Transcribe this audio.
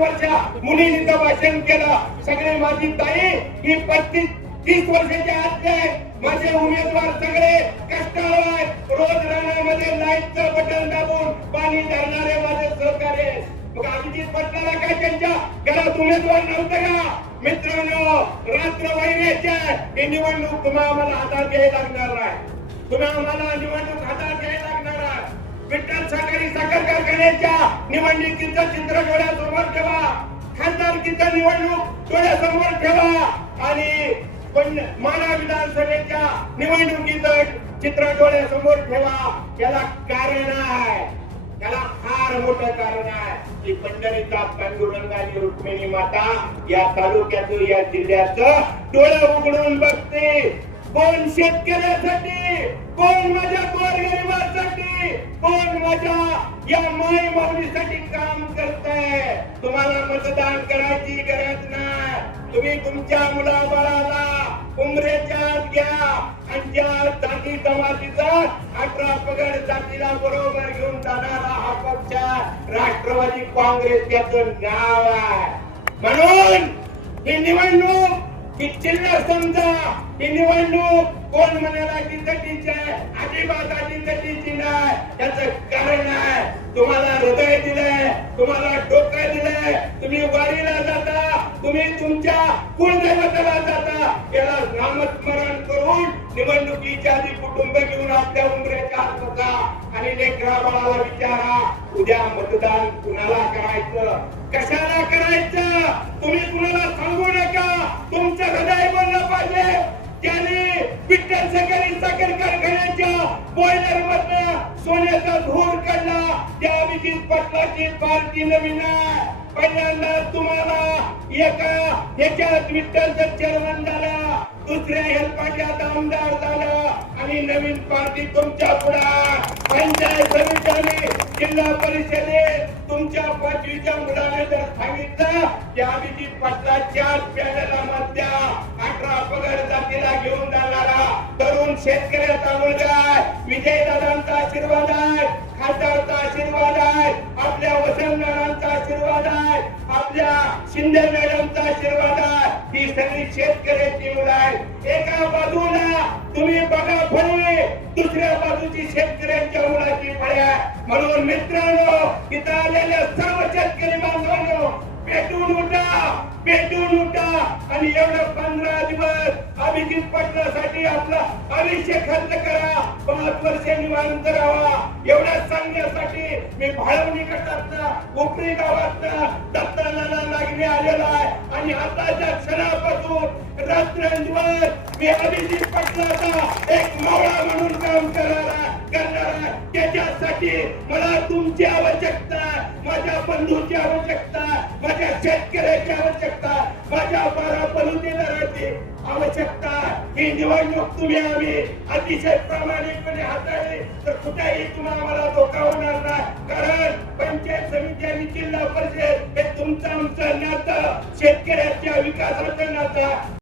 वर्ष मुलींनी इथं भाषण केलं. सगळे माझी ताई ही 35-30 वर्षाच्या आतले आहेत. माझे उमेदवार सगळे कष्टाळू आहेत. रोज रानामध्ये लाईटचं बटन दाबून पाणी धरणारे माझे सहकारी आहेत. मग अभिजित पाटलाला काय त्यांच्या घरात उमेदवार नव्हतं का? मित्रांनो, रात्र वैऱ्याच्या ही निवडणूक तुम्हाला आम्हाला हातात घ्यायला लागणार नाही. तुम्ही आम्हाला निवडणूक हातात घ्यायला लागणार आहे. विठ्ठल सहकारी साखर कारखान्याच्या निवडणुकीचं चित्र डोळ्यासमोर ठेवा. खासदारकीचं निवडणूक डोळ्यासमोर ठेवा आणि माढा विधानसभेच्या निवडणुकीचं चित्र डोळ्यासमोर ठेवा. याला कारण आहे, त्याला फार मोठं कारण आहे की पंढरीचा पांडुरंग आणि रुक्मिणी माता या तालुक्याचं या जिल्ह्याचं डोळे उघडून बघते. कोण शेतकऱ्यासाठी, कोण माझ्या गोरगरिबासाठी, कोण माझ्या या माई माऊलीसाठी काम करताय. तुम्हाला मतदान करायची गरज नाही. तुम्ही तुमच्या मुलाबाळाला उमरेच्या आत घ्या आणि ज्या जाती जमातीचा 18 पगड जातीला बरोबर घेऊन जाणारा हा पक्ष राष्ट्रवादी काँग्रेस याचं नाव आहे. म्हणून ही निवडणूक ही चिल्लर समजा. ही निवडणूक कोण म्हणाला की तटीची आहे, अजिबात तटीची नाही. त्याचं कारण आहे तुम्हाला हृदय दिलंय, तुम्हाला डोकं दिलंय, तुम्ही वारीला जाता, तुम्ही तुमच्या कुलदैवताला जाता. याला नामस्मरण करून निवडणुकीच्या आधी कुटुंब घेऊन आपल्या उमरेच्या आत बसा आणि लेकरा बाळाला विचारा उद्या मतदान कुणाला करायचं, कशाला करायचं. तुम्ही कुणाला सांगू नका. तुमचं हृदय बोललं पाहिजे. त्याने विठ्ठल सहकारी साखर कारखान्याच्या बॉयलर मधनं सोन्याचा धूर काढला. त्या अभिजित पाटलाची पार्टी नवीन आहे. पहिल्यांदा तुम्हाला एका ह्याच्यात विठ्ठलचं चेअरमन झाला, दुसऱ्या हेलपाट्यात आमदार झाला आणि नवीन पार्टी तुमच्या पुढे पंचायत समितीने जिल्हा परिषदेत तुमच्या पाचवीच्या मुलाने जर सांगितलं की अभिजित पाटलाच्या पॅनलला मत द्या, 18 पगड जातीला घेऊन जाणारा तरुण शेतकऱ्याचा मुलगा आहे. विजयदादांचा आशीर्वाद आहे, खासदारचा आशीर्वाद आहे, आपल्या वसंतदादांचा आशीर्वाद आहे, आपल्या शिंदे मॅडमचा आशीर्वाद आहे. ही सगळी शेतकऱ्याची मुलं आहेत. एका बाजूला तुम्ही बघा फळे, दुसऱ्या बाजूची शेतकऱ्यांच्या मुलाची फळे आहे. म्हणून मित्रांनो, इथं आलेल्या सर्व शेतकरी बांधवांनो, पेटून उठा, पेटून उठा आणि एवढं 15 दिवस अभिजित पाटलासाठी आपला आयुष्य खर्च करा. 5 वर्ष निवांत राहा. एवढं सांगण्यासाठी मी भाळवणी गटातनं उपरी गावातनं दत्तानाला लागणे आलेला आहे आणि आताच्या क्षणापासून रात्रंदिवस मी अभिजित पाटलाचा एक मावळा म्हणून काम करणार. त्याच्यासाठी मला तुमची आवश्यकता, माझ्या बंधूची आवश्यकता, माझ्या शेतकऱ्याची आवश्यकता, माझ्या 12 बलुतेदाराची आवश्यकता. ही निवडणूक तुम्ही आम्ही अतिशय प्रामाणिकपणे हाताळली तर कुठेही तुम्हाला धोका होणार नाही. कारण पंचायत समिती आणि जिल्हा परिषद हे तुमचं आमचं नातं, शेतकऱ्याच्या विकासाचं नातं.